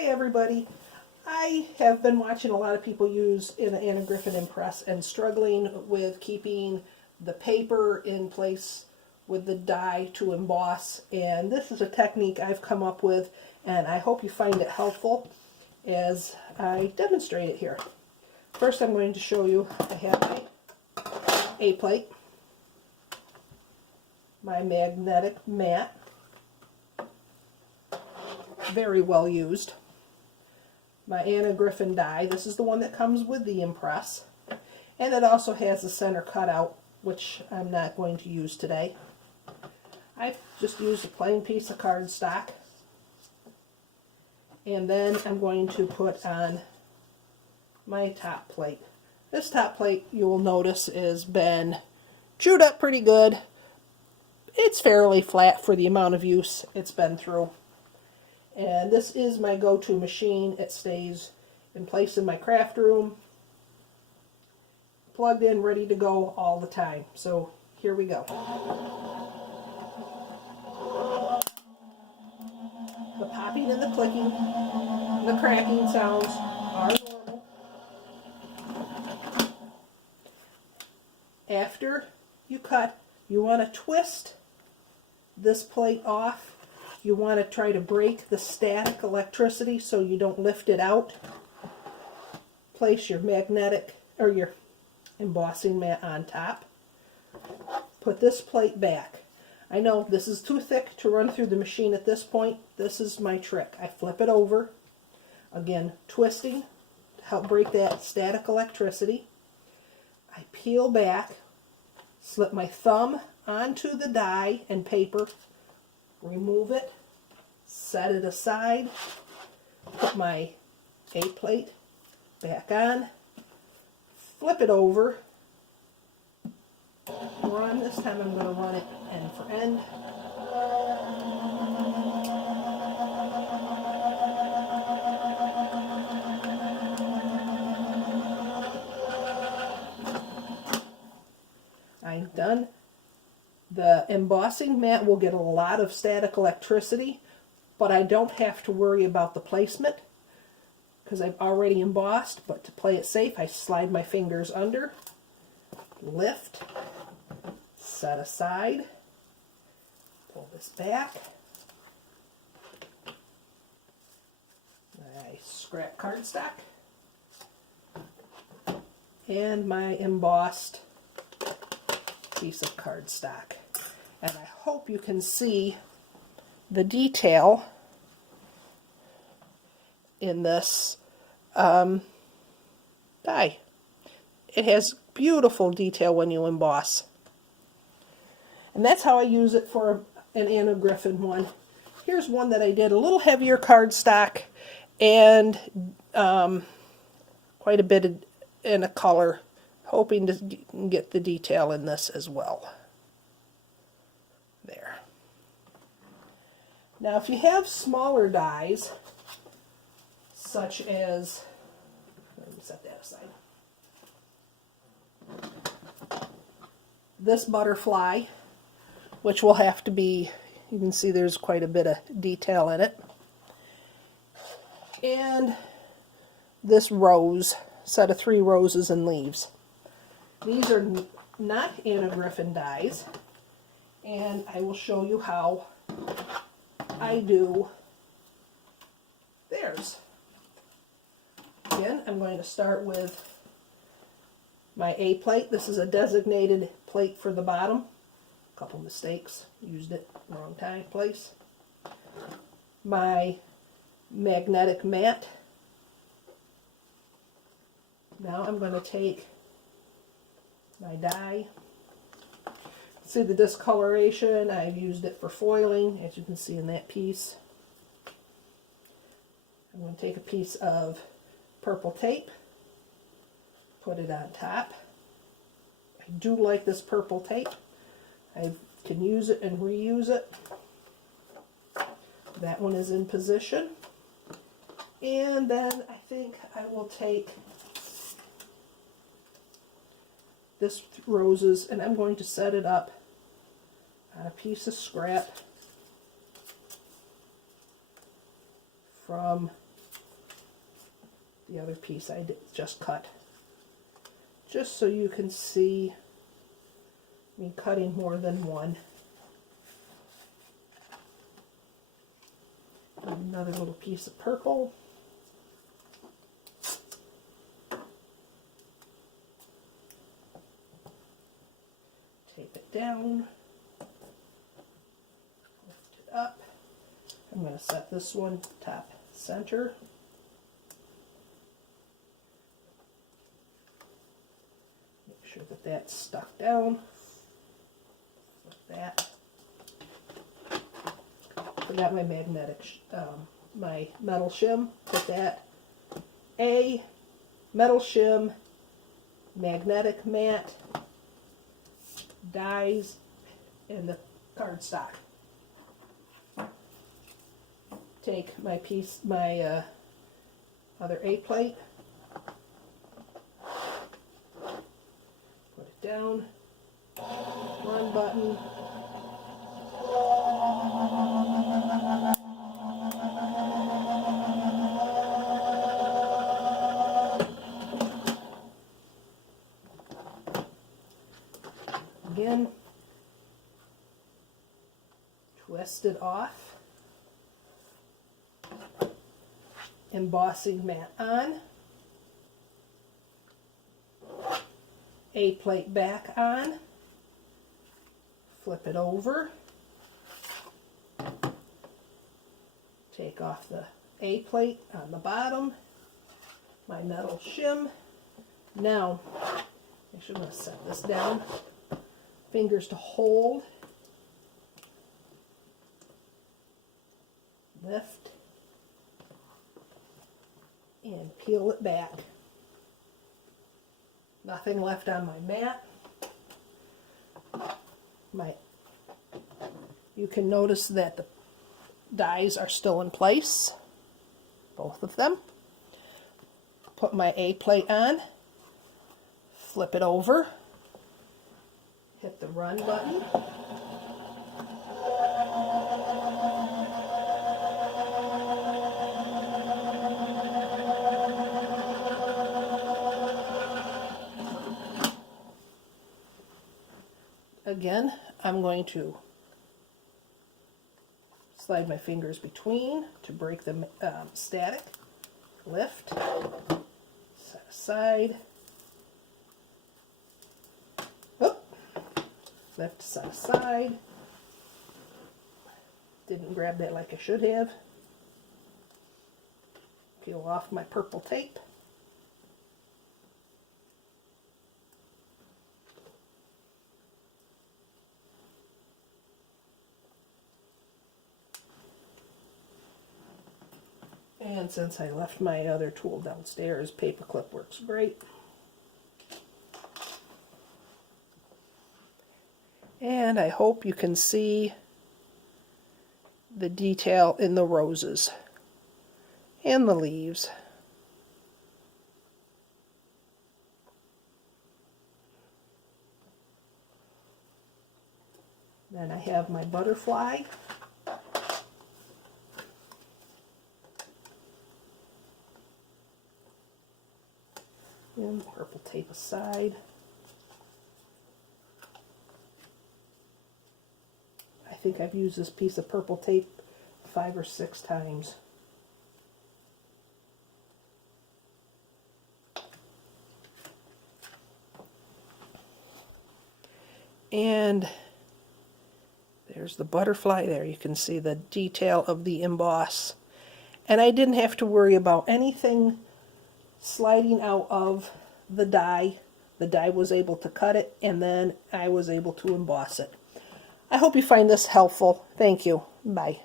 Hi everybody. I have been watching a lot of people use in a Griffin Empress and struggling with keeping the paper in place with the die to emboss, and this is a technique I've come up with, and I hope you find it helpful as I demonstrate it here. First I'm going to show you, I have my A-plate, my magnetic mat, very well used, my Griffin die. This is the one that comes with the Empress, and it also has the center cutout, which I'm not going to use today. I've just used a plain piece of cardstock, and then I'm going to put on my top plate. This top plate, you will notice, has been chewed up pretty good. It's fairly flat for the amount of use it's been through. And this is my go-to machine. It stays in place in my craft room, plugged in, ready to go all the time. So here we go. The popping and the clicking, the cracking sounds are normal. After you cut, you want to twist this plate off. You want to try to break the static electricity so you don't lift it out. Place your magnetic or your embossing mat on top. Put this plate back. I know this is too thick to run through the machine at this point. This is my trick. I flip it over. Again, twisting to help break that static electricity. I peel back, slip my thumb onto the die and paper, remove it, set it aside, put my A-plate back on, flip it over, run. This time I'm going to run it end for end. I'm done. The embossing mat will get a lot of static electricity, but I don't have to worry about the placement because I've already embossed. But to play it safe, I slide my fingers under, lift, set aside, pull this back. My scrap cardstock and my embossed piece of cardstock. And I hope you can see the detail in this die. It has beautiful detail when you emboss. And that's how I use it for an Griffin one. Here's one that I did a little heavier cardstock and quite a bit in a color, hoping to get the detail in this as well. There. Now if you have smaller dies, such as, let me set that aside, this butterfly, which will have to be, you can see there's quite a bit of detail in it, and this rose, set of 3 roses and leaves. These are not Griffin dies, and I will show you how I do theirs. Again, I'm going to start with my A-plate. This is a designated plate for the bottom. A couple mistakes, used it wrong time, place. My magnetic mat. Now I'm going to take my die. See the discoloration? I've used it for foiling, as you can see in that piece. I'm going to take a piece of purple tape, put it on top. I do like this purple tape. I can use it and reuse it. That one is in position. And then I think I will take this roses, and I'm going to set it up on a piece of scrap from the other piece I just cut. Just so you can see me cutting more than one. Another little piece of purple. Tape it down. Lift it up. I'm going to set this one top center. Make sure that that's stuck down. Like that. Forgot my magnetic, my metal shim. Put that. A metal shim, magnetic mat, dies, and the cardstock. Take my piece, my other A plate. Put it down. One button. Again, twist it off, embossing mat on, A plate back on, flip it over, take off the A plate on the bottom, my metal shim. Now, actually I'm going to set this down. Fingers to hold, lift, and peel it back. Nothing left on my mat. You can notice that the dies are still in place, both of them. Put my A plate on, flip it over. Hit the run button. Again, I'm going to slide my fingers between to break the static. Lift, set aside. Lift, set aside. Didn't grab that like I should have. Peel off my purple tape. And since I left my other tool downstairs, paper clip works great. And I hope you can see the detail in the roses and the leaves. Then I have my butterfly. And purple tape aside. I think I've used this piece of purple tape 5 or 6 times. And there's the butterfly there. You can see the detail of the emboss. And I didn't have to worry about anything sliding out of the die. The die was able to cut it, and then I was able to emboss it. I hope you find this helpful. Thank you. Bye.